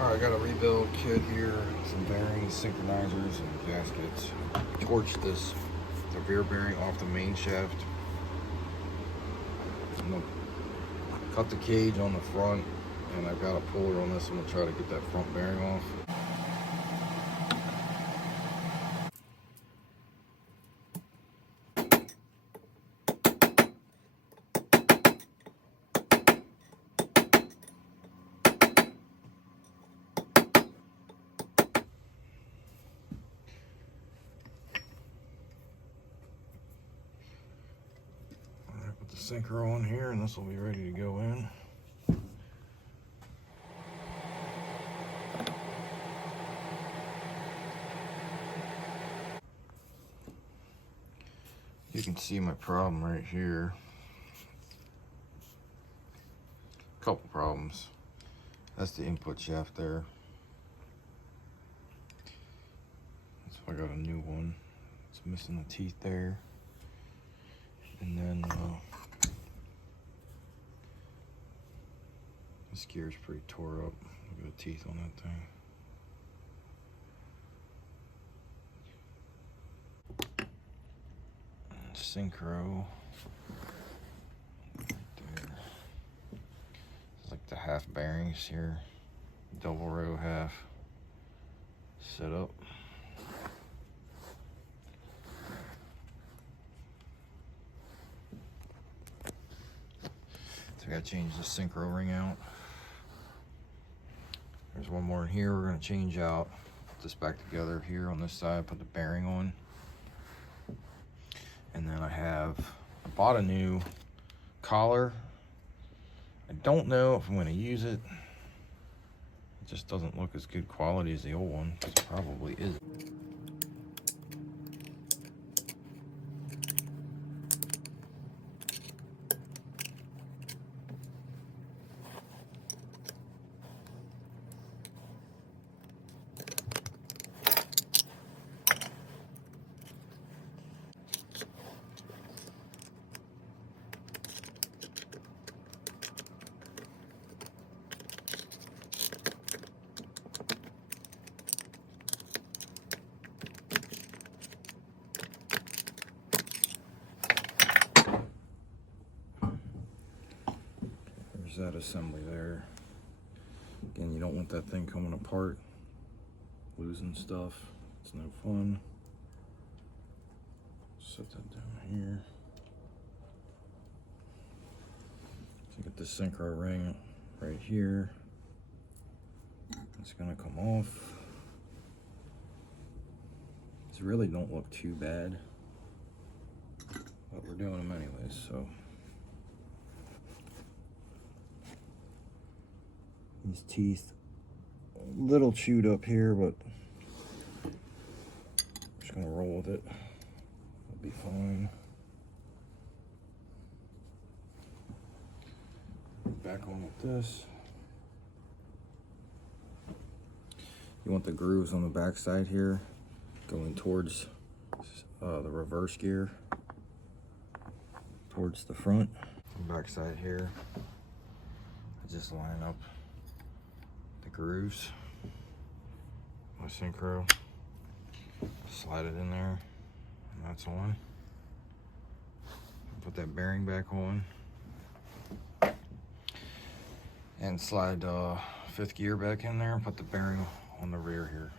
Alright, I got a rebuild kit here, some bearings, synchronizers, and gaskets. Torched the rear bearing off the main shaft. I'm gonna cut the cage on the front, and I've got a puller on this. I'm gonna try to get that front bearing off. Put the sinker on here, and this will be ready to go in. You can see my problem right here. Couple problems. That's the input shaft there. So I got a new one. It's missing the teeth there. And then this gear's pretty tore up. Look at the teeth on that thing. And synchro. Right there. It's like the half bearings here. Double row half. Set up. So I gotta change the synchro ring out. There's one more in here we're gonna change out. Put this back together here on this side, put the bearing on. And then I bought a new collar. I don't know if I'm gonna use it. It just doesn't look as good quality as the old one. It probably isn't. There's that assembly there. Again, you don't want that thing coming apart, losing stuff. It's no fun. Set that down here. So get the synchro ring right here. It's gonna come off. These really don't look too bad, but we're doing them anyways, so. These teeth, a little chewed up here, but I'm just gonna roll with it. It'll be fine. Back on with this. You want the grooves on the back side here going towards the reverse gear, towards the front. Back side here, I just line up the grooves, my synchro, slide it in there, and that's on. Put that bearing back on, and slide fifth gear back in there and put the bearing on the rear here.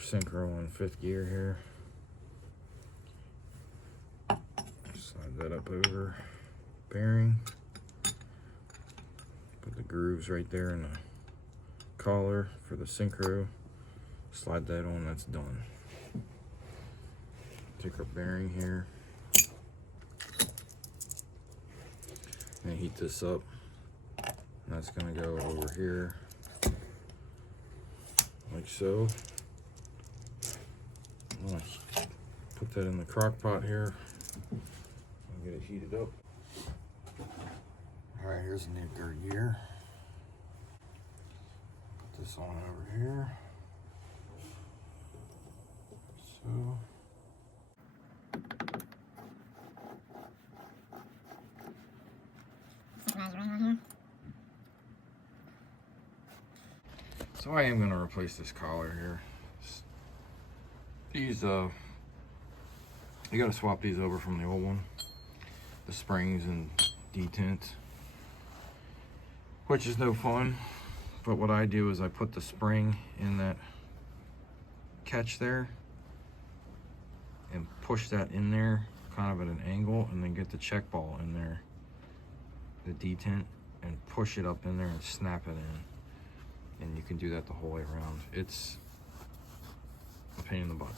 Synchro on fifth gear here. Slide that up over bearing. Put the grooves right there in the collar for the synchro. Slide that on, that's done. Take our bearing here and heat this up. And that's gonna go over here like so. I'm gonna put that in the crock pot here. I'll get it heated up. Alright, here's a new third gear. Put this on over here. So. So I am going to replace this collar here. These, you got to swap these over from the old one. The springs and detent, which is no fun. But what I do is I put the spring in that catch there and push that in there kind of at an angle, and then get the check ball in there, the detent, and push it up in there and snap it in. And you can do that the whole way around. It's a pain in the butt.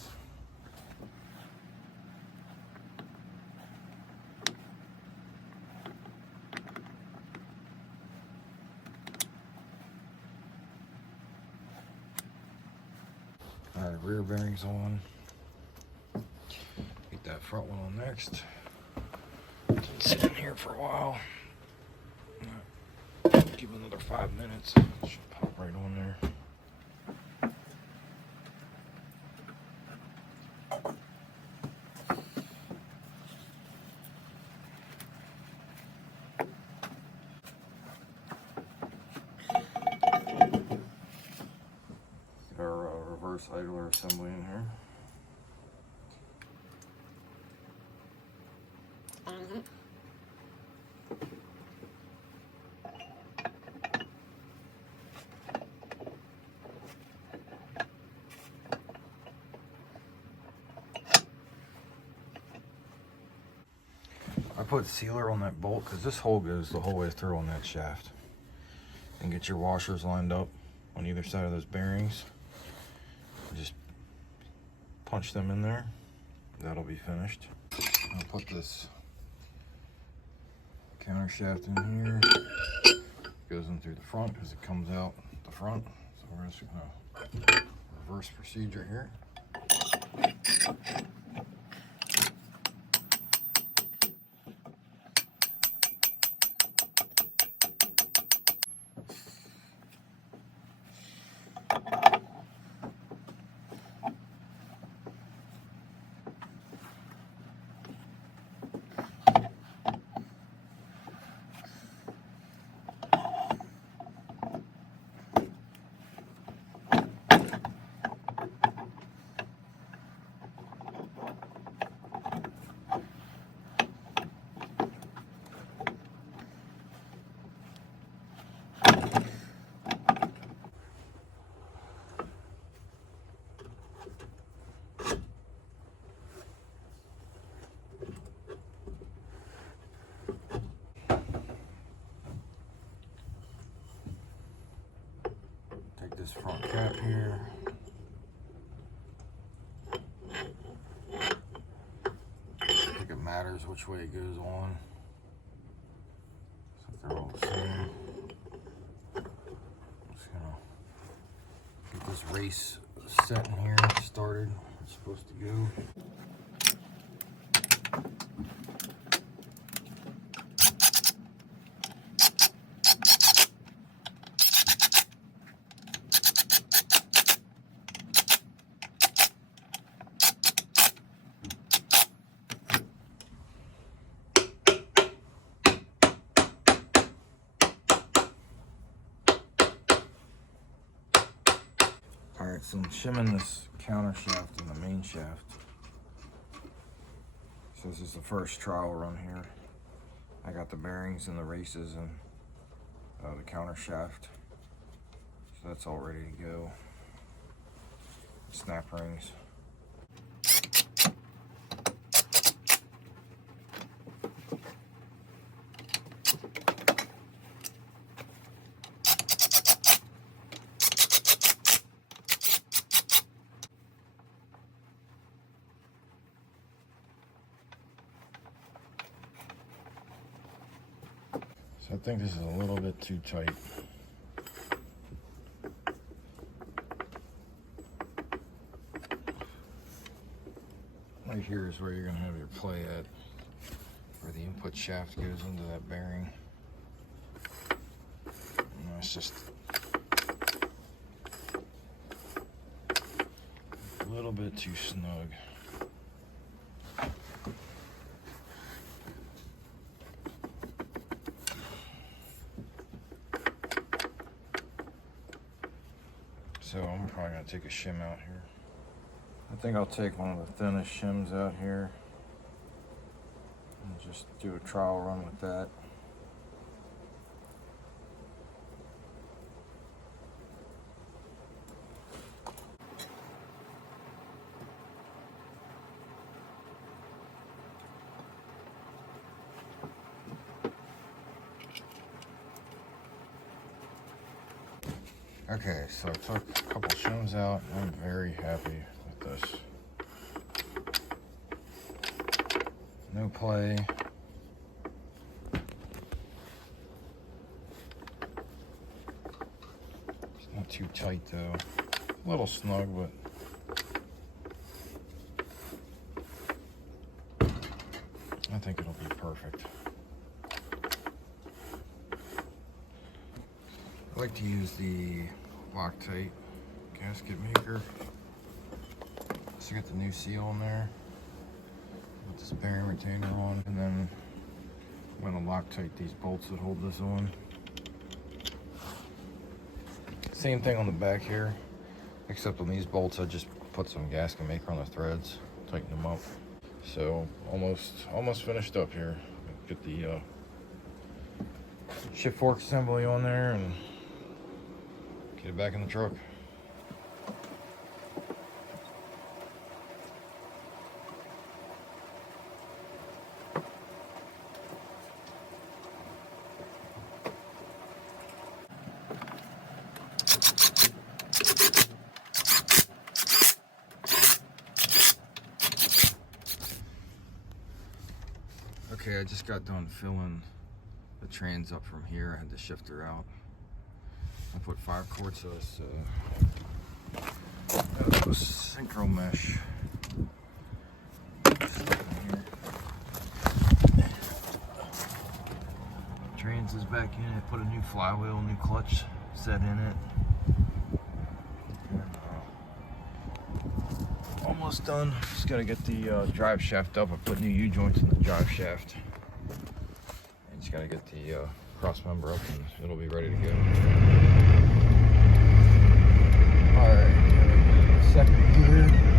Alright, rear bearings on. Get that front one on next. Sit in here for a while. Give it another 5 minutes. Should pop right on there. Get our reverse idler assembly in here. I put sealer on that bolt because this hole goes the whole way through on that shaft. And get your washers lined up on either side of those bearings. Just punch them in there. That'll be finished. I'll put this counter shaft in here. Goes in through the front because it comes out the front. So we're just gonna reverse procedure here. Take this front cap here. I think it matters which way it goes on. So they're all the same. Just gonna get this race set in here, started. It's supposed to go. Alright, so I'm shimming this counter shaft and the main shaft. So this is the first trial run here. I got the bearings and the races and the counter shaft. So that's all ready to go. Snap rings. I think this is a little bit too tight. Right here is where you're going to have your play at, where the input shaft goes into that bearing. It's just a little bit too snug. So I'm probably gonna take a shim out here. I think I'll take one of the thinnest shims out here and just do a trial run with that. Okay, so I took a couple shims out. I'm very happy with this. No play. It's not too tight though. A little snug, but I think it'll be perfect. I like to use the Loctite gasket maker. So get the new seal in there. Put this bearing retainer on, and then I'm gonna Loctite these bolts that hold this on. Same thing on the back here, except on these bolts I just put some gasket maker on the threads, tighten them up. So almost finished up here. Get the shift fork assembly on there and get it back in the truck. Okay, I just got done filling the trans up from here. I had the shifter out. I put 5 quarts of this synchro mesh. Trans is back in. I put a new flywheel, new clutch set in it. Almost done. Just gotta get the drive shaft up. I put new U-joints in the drive shaft. And just gotta get the cross member up and it'll be ready to go. Alright, second gear.